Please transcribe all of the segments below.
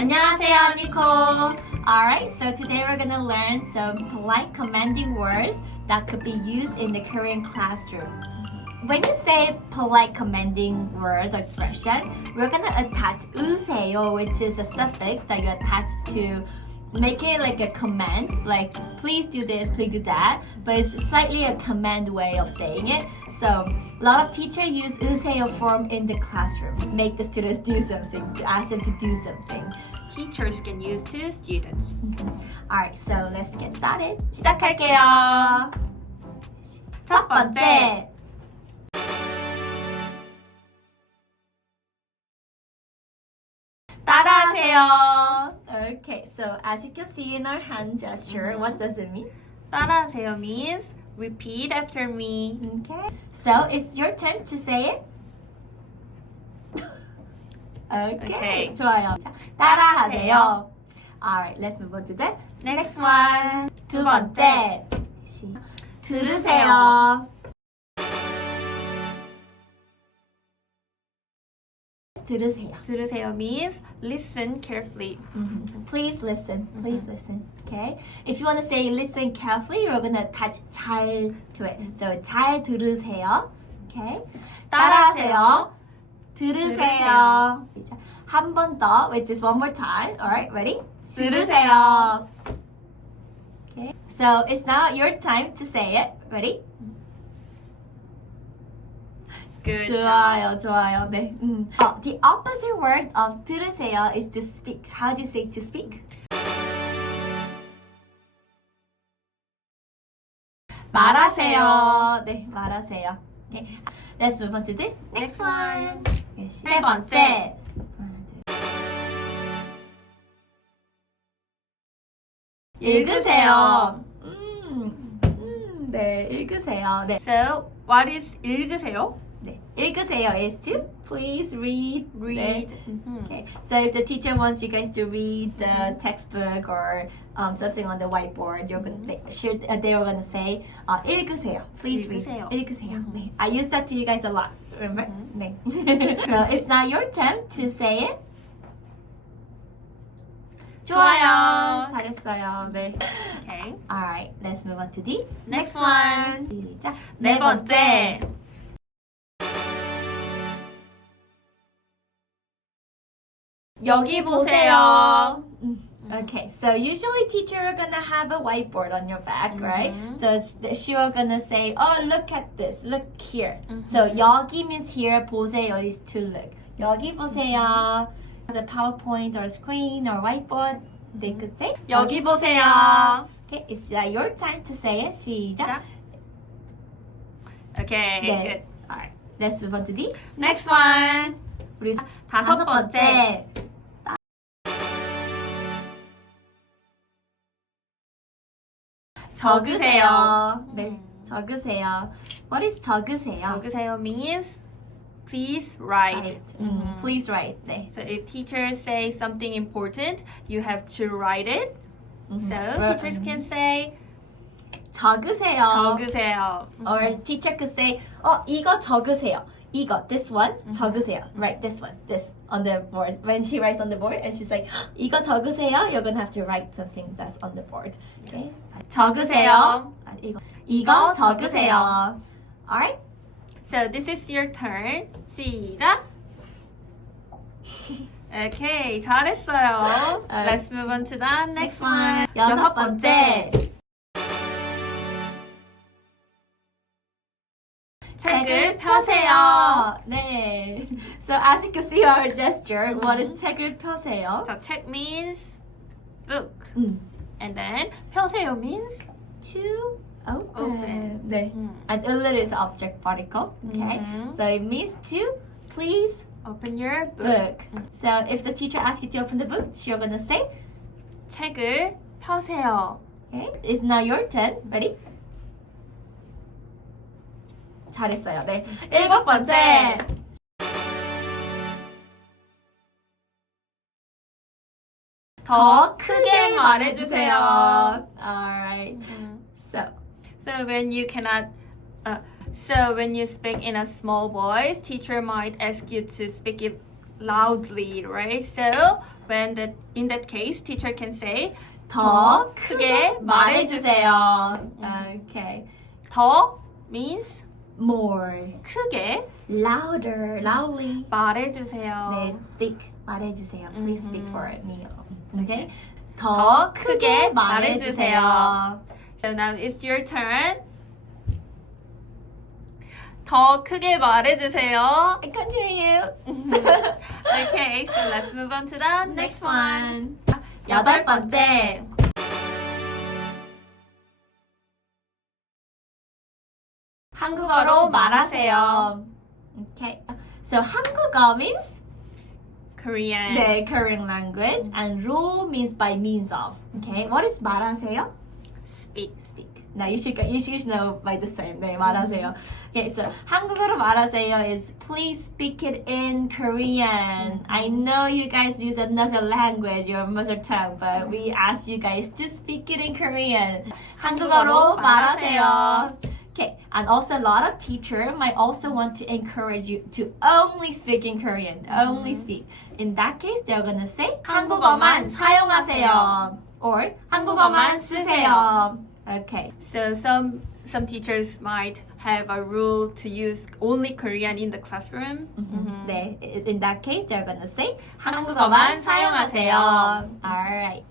안녕하세요, Nicole. Alright, so today we're gonna learn some polite commanding words that could be used in the Korean classroom. When you say polite commanding words or expression, we're gonna attach 으세요, which is a suffix that you attach to make it like a command, like please do this, please do that, but it's slightly a command way of saying it. So a lot of teachers use 으세요 form in the classroom, make the students do something, to ask them to do something. Teachers can use to students. Alright, so let's get started. 시작할게요. 첫 번째. 따라하세요. Okay, so as you can see in our hand gesture, what does it mean? 따라하세요 means repeat after me. Okay, so it's your turn to say it. Okay, 좋아요. 자, 따라하세요. Alright, let's move on to the next one. 두 번째. 들으세요. 들으세요. 들으세요 means listen carefully. Please listen. Please listen. Okay. If you want to say listen carefully, you're gonna attach 잘 to it. So 잘 들으세요. Okay. 따라하세요. 들으세요. 한 번 더, which is one more time. Alright, ready? 들으세요. Okay. So it's now your time to say it. Ready? Good. 좋아요, 좋아요. 네. The opposite word of 들으세요 is to speak. How do you say to speak? 말하세요. 네, 말하세요. Okay. Let's move on to the next one. 세 번째. 읽으세요. 네, 읽으세요. 네. So, what is 읽으세요? 네, 읽으세요 is to please read. Read. 네. Okay. So if the teacher wants you guys to read the textbook or something on the whiteboard, they were gonna say 읽으세요. Please 읽으세요. read. 읽으세요. 네. I use that to you guys a lot. Remember? 네. So it's now your turn to say it. 좋아요. 잘했어요. 네. Okay. Alright, let's move on to the Next one. 시작. 네 번째. 여기 보세요. Okay, so usually teacher are gonna have a whiteboard on your back, right? So she are gonna say, oh, look at this, look here. So 여기 means here, 보세요 is to look. 여기 보세요. The PowerPoint or screen or whiteboard, they could say 여기 보세요. Okay, it's your time to say it. 시작. Okay, 네. good. Alright. Let's move on to the Next one. 우리 다섯 번째. 적으세요. 네, 적으세요. What is 적으세요? 적으세요 means please write. Please write. 네. So if teachers say something important, you have to write it. So teachers can say 적으세요. 적으세요. Or teacher could say, 이거 적으세요. 이거, this one, 적으세요. Write this one, this on the board. When she writes on the board and she's like, 이거 적으세요, you're gonna have to write something that's on the board. Okay? 적으세요. 이거 적으세요. Alright? So this is your turn. 시작. Okay, 잘했어요. Let's move on to the next one. 여섯 번째. 책을 펴세요. 네. So as you can see our gesture, what is 책을 펴세요? So 책 means book. And then 펴세요 means To open. Open. 네. And 을을 is object particle. Okay. So it means to please open your book. So if the teacher asks you to open the book, you're gonna say, 책을 펴세요. okay. It's now your turn. Ready? 잘했어요. 네. 일곱 번째. 더 크게 말해주세요. Alright. So when you cannot, so when you speak in a small voice, teacher might ask you to speak it loudly, right? So in that case, teacher can say 더 크게 말해주세요. Okay. 더 means More. 크게 Louder. Loudly. 말해주세요. 네, speak. 말해주세요. Please speak for me. Okay. 더 더 크게 말해주세요. So now it's your turn. 더 크게 말해주세요. I can't hear you. Okay, so let's move on to the next one. 여덟 번째. 한국어로 말하세요. Okay. So 한국어 means Korean. the Korean language and 로 means by means of. Okay. What is 말하세요? Speak. Speak. Now you should know by the same. 네, 말하세요. Okay, so 한국어로 말하세요 is please speak it in Korean. I know you guys use another language, your mother tongue, but we ask you guys to speak it in Korean. 한국어로 말하세요. Okay, and also a lot of teachers might also want to encourage you to only speak in Korean, only speak. In that case, they're gonna say 한국어만 사용하세요 or 한국어만 쓰세요. Okay. So some teachers might have a rule to use only Korean in the classroom. 네, in that case, they're gonna say 한국어만 사용하세요. Alright.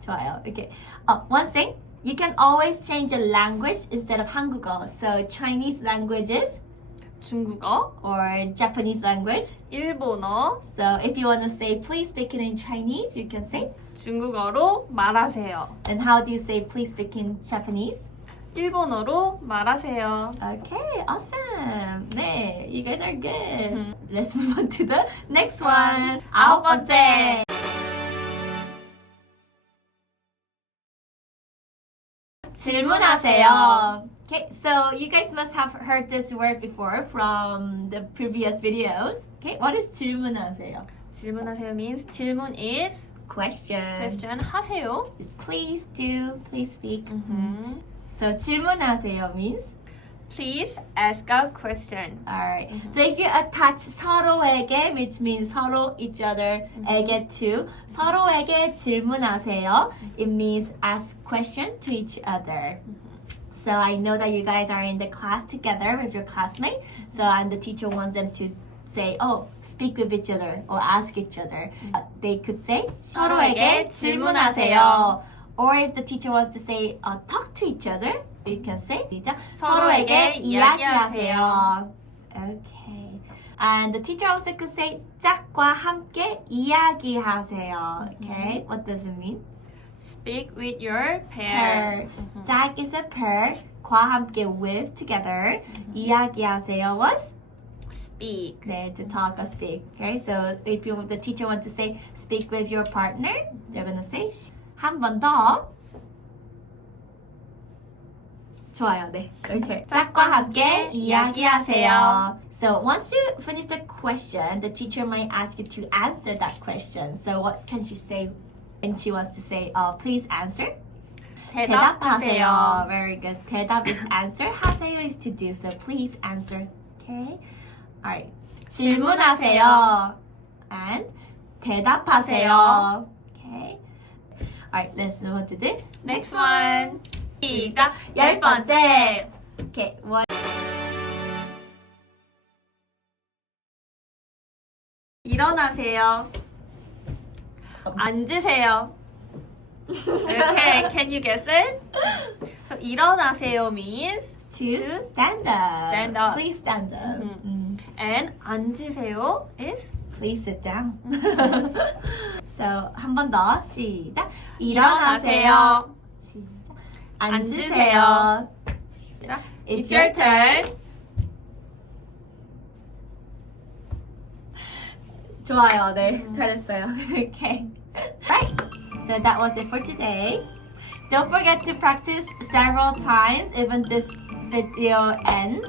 좋아요. Okay. One thing, you can always change the language instead of 한국어. So Chinese languages 중국어, or Japanese language. 일본어, So if you want to say please speak it in Chinese, you can say. 중국어로 말하세요. And how do you say please speak in Japanese? 일본어로 말하세요. Okay, awesome. 네, you guys are good. Let's move on to the next one. 아홉 번째. 질문하세요. Okay, so you guys must have heard this word before from the previous videos. Okay, what is 질문하세요? 질문하세요 means 질문 is Question. 하세요. It's please do, please speak. So 질문하세요 means Please ask a question. alright. So if you attach 서로에게, which means 서로 each other에게 to 서로에게 질문하세요, it means ask question to each other. So I know that you guys are in the class together with your classmate. So and the teacher wants them to say, oh, speak with each other or ask each other. They could say 서로에게 질문하세요. Or if the teacher wants to say talk to each other, you can say 서로에게 이야기하세요. Okay. And the teacher also could say 짝과 함께 이야기하세요. Okay. What does it mean? Speak with your pair. 짝 is a pair. 과 함께 with together. 이야기하세요 was Speak. 네, to talk or speak. Okay. So if the teacher wants to say speak with your partner, they're gonna say 한 번 더. 좋아요, 네. Okay. 짝과 함께 이야기하세요. So once you finish the question, the teacher might ask you to answer that question. So what can she say when she wants to say, please answer? 대답하세요. Very good. 대답 is answer. 하세요 is to do. So please answer. Okay. Alright. 질문하세요. And 대답하세요. Okay. Alright, let's move on to the Next one. 시작. 열 번째. Okay, what? 일어나세요. 앉으세요. Okay, can you guess it? So 일어나세요 means To stand up. stand up. Please stand up. and 앉으세요 is Please sit down. So 한 번 더 시작. 일어나세요. 시작. 앉으세요. It's your turn. 좋아요, 네, 잘했어요. Okay. Right. So that was it for today. Don't forget to practice several times even this video ends.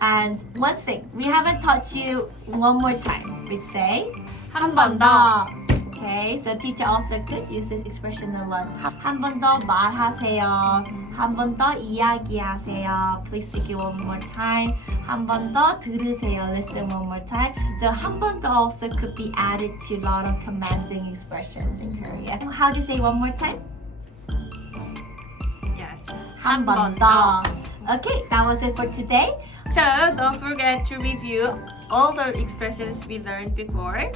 And one thing, we haven't taught you one more time. We say 한 번 더. Okay, so teacher also could use this expression a lot. 한 번 더 말하세요. 한 번 더 이야기하세요. Please speak it one more time. 한 번 더 들으세요. Listen one more time. So 한 번 더 also could be added to a lot of commanding expressions in Korea. How do you say one more time? Yes. 한 번 더. Okay, that was it for today. So don't forget to review all the expressions we learned before.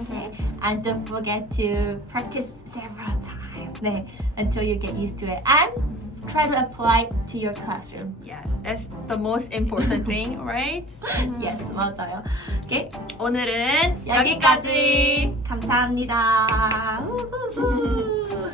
Okay. And don't forget to practice several times. 네, until you get used to it. And try to apply it to your classroom. Yes, that's the most important thing, right? Yes, 맞아요. Okay. 오늘은 여기까지. 감사합니다. 우후후.